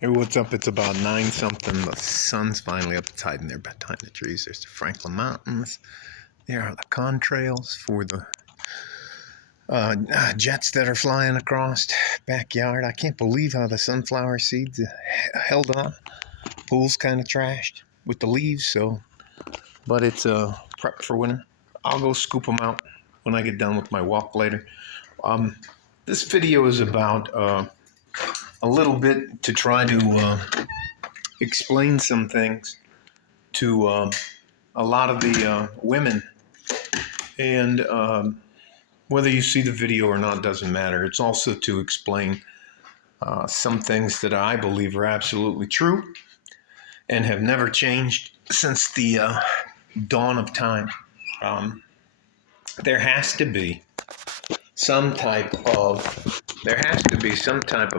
Hey, what's up? It's about 9 something. The sun's finally up. It's hiding there behind the trees. There's the Franklin Mountains. There are the contrails for the jets that are flying across backyard. I can't believe how the sunflower seeds held on. Pool's kind of trashed with the leaves, but it's prep for winter. I'll go scoop them out when I get done with my walk later. Um, this video is about a little bit to try to explain some things to a lot of the women. And whether you see the video or not doesn't matter. It's also to explain some things that I believe are absolutely true and have never changed since the dawn of time. There has to be some type of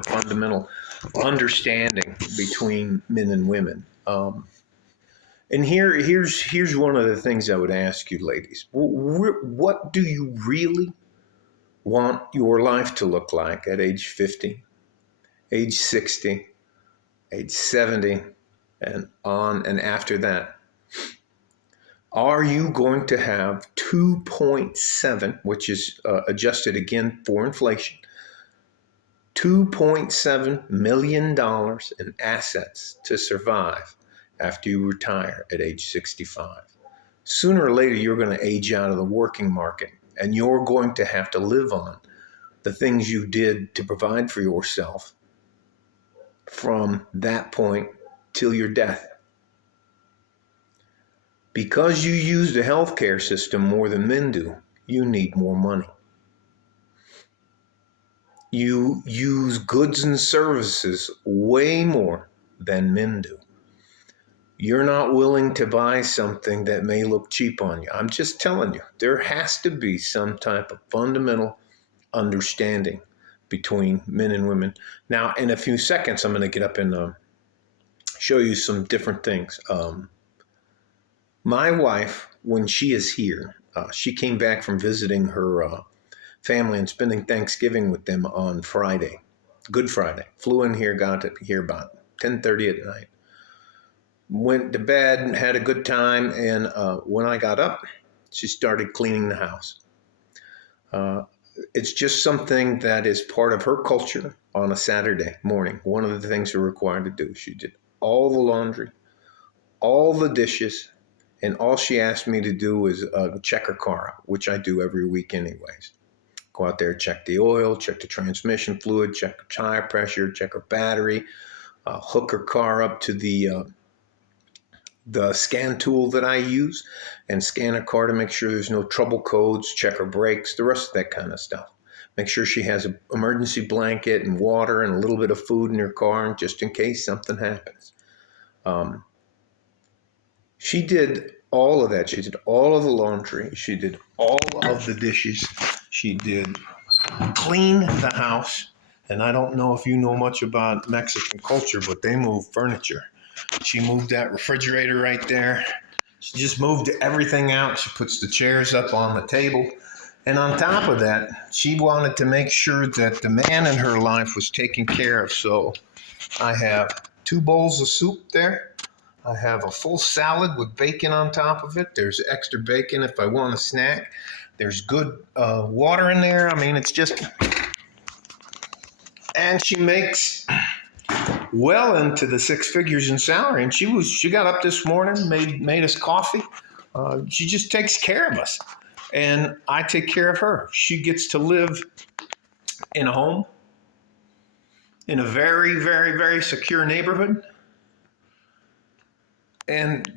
fundamental understanding between men and women. And here's one of the things I would ask you, ladies. What do you really want your life to look like at age 50, age 60, age 70, and on and after that? Are you going to have 2.7, which is adjusted again for inflation, $2.7 million in assets to survive after you retire at age 65? Sooner or later, you're going to age out of the working market, and you're going to have to live on the things you did to provide for yourself from that point till your death. Because you use the healthcare system more than men do, you need more money. You use goods and services way more than men do. You're not willing to buy something that may look cheap on you. I'm just telling you, there has to be some type of fundamental understanding between men and women. Now, in a few seconds, I'm going to get up and show you some different things. My wife, when she is here, she came back from visiting her family and spending Thanksgiving with them on Friday, Good Friday. Flew in here, got here about 10:30 at night. Went to bed, had a good time, and when I got up, she started cleaning the house. It's just something that is part of her culture on a Saturday morning. One of the things we're required to do. She did all the laundry, all the dishes, and all she asked me to do was check her car out, which I do every week anyways. Go out there, check the oil, check the transmission fluid, check her tire pressure, check her battery, hook her car up to the scan tool that I use and scan her car to make sure there's no trouble codes, check her brakes, the rest of that kind of stuff. Make sure she has an emergency blanket and water and a little bit of food in her car just in case something happens. She did all of that. She did all of the laundry. She did all of the dishes. She did clean the house. And I don't know if you know much about Mexican culture, but they move furniture. She moved that refrigerator right there. She just moved everything out. She puts the chairs up on the table. And on top of that, she wanted to make sure that the man in her life was taken care of. So I have 2 bowls of soup there. I have a full salad with bacon on top of it. There's extra bacon if I want a snack. There's good water in there. I mean, it's just... And she makes well into the 6 figures in salary. And she got up this morning, made us coffee. She just takes care of us. And I take care of her. She gets to live in a home in a very, very, very secure neighborhood. And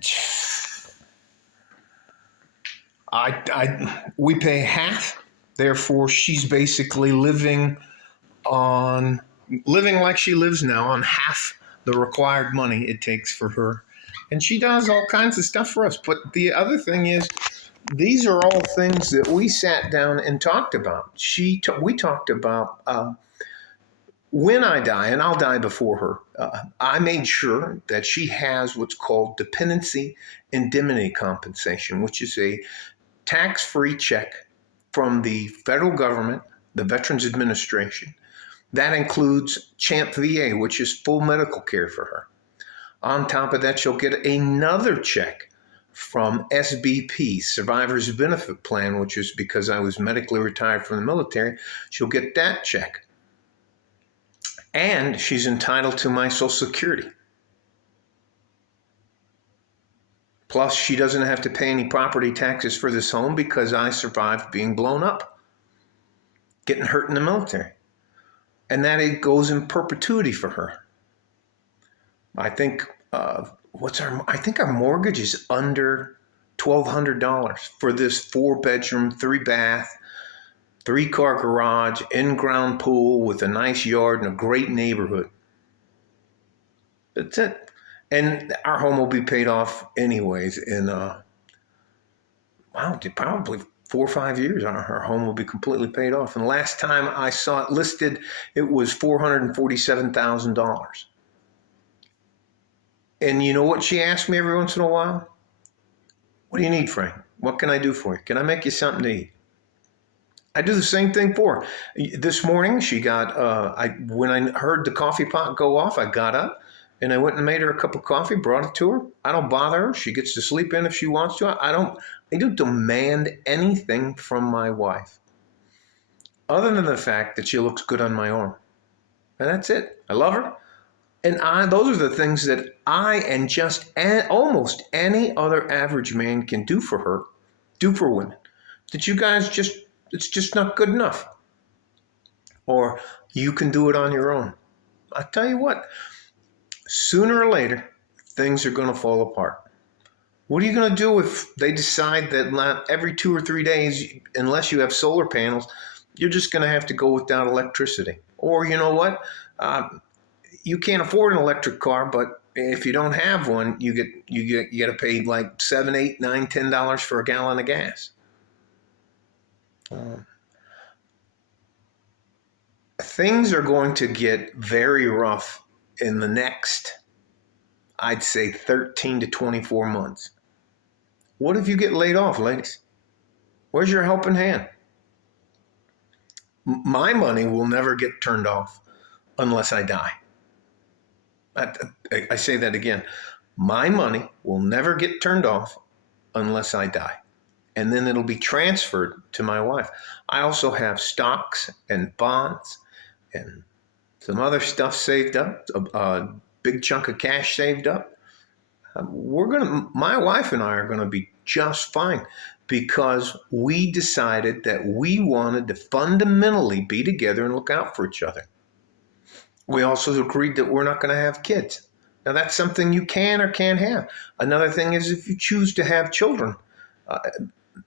we pay half. Therefore, she's basically living like she lives now on half the required money it takes for her. And she does all kinds of stuff for us. But the other thing is, these are all things that we sat down and talked about. We talked about when I die, and I'll die before her, I made sure that she has what's called dependency indemnity compensation, which is a tax-free check from the federal government, the Veterans Administration, That includes CHAMP VA, which is full medical care for her. On top of that, she'll get another check from SBP, Survivors Benefit Plan, which is because I was medically retired from the military. She'll get that check. And she's entitled to my Social Security. Plus, she doesn't have to pay any property taxes for this home because I survived being blown up, getting hurt in the military. And that it goes in perpetuity for her. I think I think our mortgage is under $1,200 for this 4-bedroom, 3-bath, 3-car garage, in-ground pool with a nice yard and a great neighborhood. That's it. And our home will be paid off anyways in probably 4 or 5 years. Our home will be completely paid off. And last time I saw it listed, it was $447,000. And you know what she asks me every once in a while? What do you need, Frank? What can I do for you? Can I make you something to eat? I do the same thing for her. This morning, she got, when I heard the coffee pot go off, I got up and I went and made her a cup of coffee, brought it to her. I don't bother her. She gets to sleep in if she wants to. I don't demand anything from my wife other than the fact that she looks good on my arm. And that's it. I love her. And those are the things that I and almost any other average man can do for her, do for women. That you guys it's just not good enough. Or you can do it on your own. I tell you what, sooner or later, things are going to fall apart. What are you going to do if they decide that not every 2 or 3 days, unless you have solar panels, you're just going to have to go without electricity? Or you know what? You can't afford an electric car, but if you don't have one, you got to pay like $7, $8, $9, $10 for a gallon of gas. Things are going to get very rough in the next, I'd say, 13 to 24 months. What if you get laid off, ladies? Where's your helping hand? My money will never get turned off unless I die. I say that again. My money will never get turned off unless I die. And then it'll be transferred to my wife. I also have stocks and bonds and some other stuff saved up, a big chunk of cash saved up. My wife and I are going to be just fine because we decided that we wanted to fundamentally be together and look out for each other. We also agreed that we're not going to have kids. Now, that's something you can or can't have. Another thing is if you choose to have children.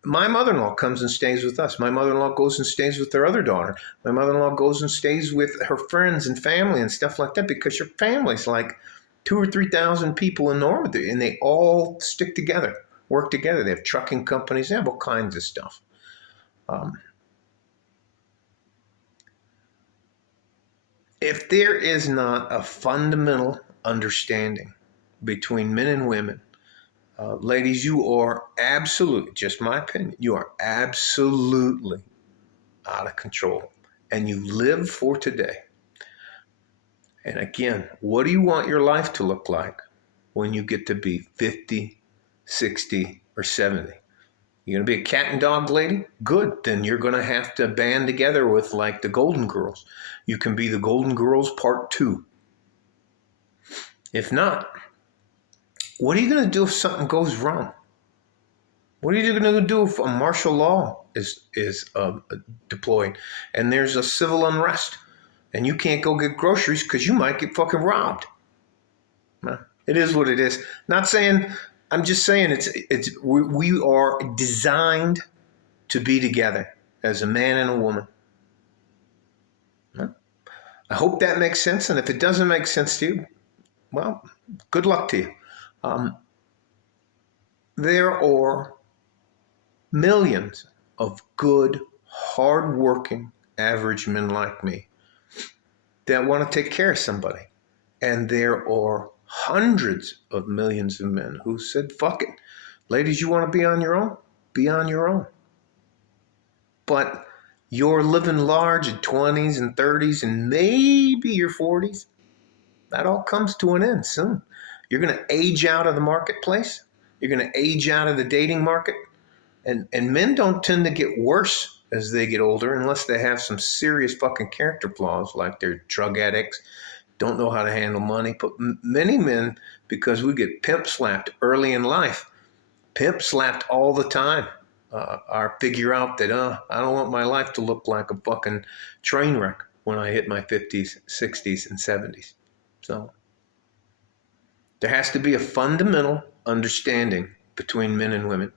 My mother-in-law comes and stays with us. My mother-in-law goes and stays with their other daughter. My mother-in-law goes and stays with her friends and family and stuff like that because your family's like 2,000 or 3,000 people in Normandy, and they all stick together, work together. They have trucking companies. They have all kinds of stuff. If there is not a fundamental understanding between men and women, ladies, you are absolutely, just my opinion, you are absolutely out of control. And you live for today. And again, what do you want your life to look like when you get to be 50, 60, or 70? You're going to be a cat and dog lady? Good. Then you're going to have to band together with like the Golden Girls. You can be the Golden Girls Part 2. If not, what are you going to do if something goes wrong? What are you going to do if a martial law is deployed and there's a civil unrest and you can't go get groceries because you might get fucking robbed? Well, it is what it is. Not saying... I'm just saying we are designed to be together as a man and a woman. I hope that makes sense. And if it doesn't make sense to you, well, good luck to you. There are millions of good, hardworking, average men like me that want to take care of somebody. And there are hundreds of millions of men who said, fuck it. Ladies, you want to be on your own? Be on your own. But You're living large in 20s and 30s and maybe your 40s. That all comes to an end soon. You're going to age out of the marketplace. You're going to age out of the dating market. And men don't tend to get worse as they get older unless they have some serious fucking character flaws, like they're drug addicts, don't know how to handle money. But many men, because we get pimp slapped early in life, pimp slapped all the time, are figure out that, I don't want my life to look like a fucking train wreck when I hit my 50s, 60s, and 70s. So there has to be a fundamental understanding between men and women.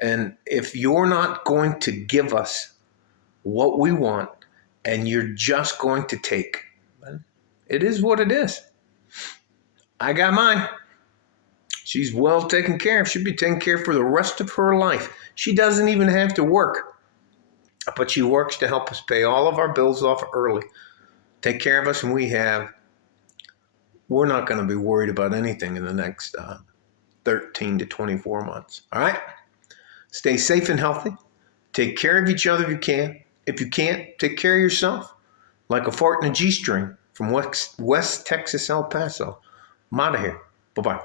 And if you're not going to give us what we want and you're just going to take, it is what it is. I got mine. She's well taken care of. She'll be taken care of for the rest of her life. She doesn't even have to work, but she works to help us pay all of our bills off early, take care of us, and we're not going to be worried about anything in the next 13 to 24 months. All right? Stay safe and healthy. Take care of each other if you can. If you can't, take care of yourself. Like a fart in a G-string from West Texas, El Paso. I'm out of here. Bye-bye.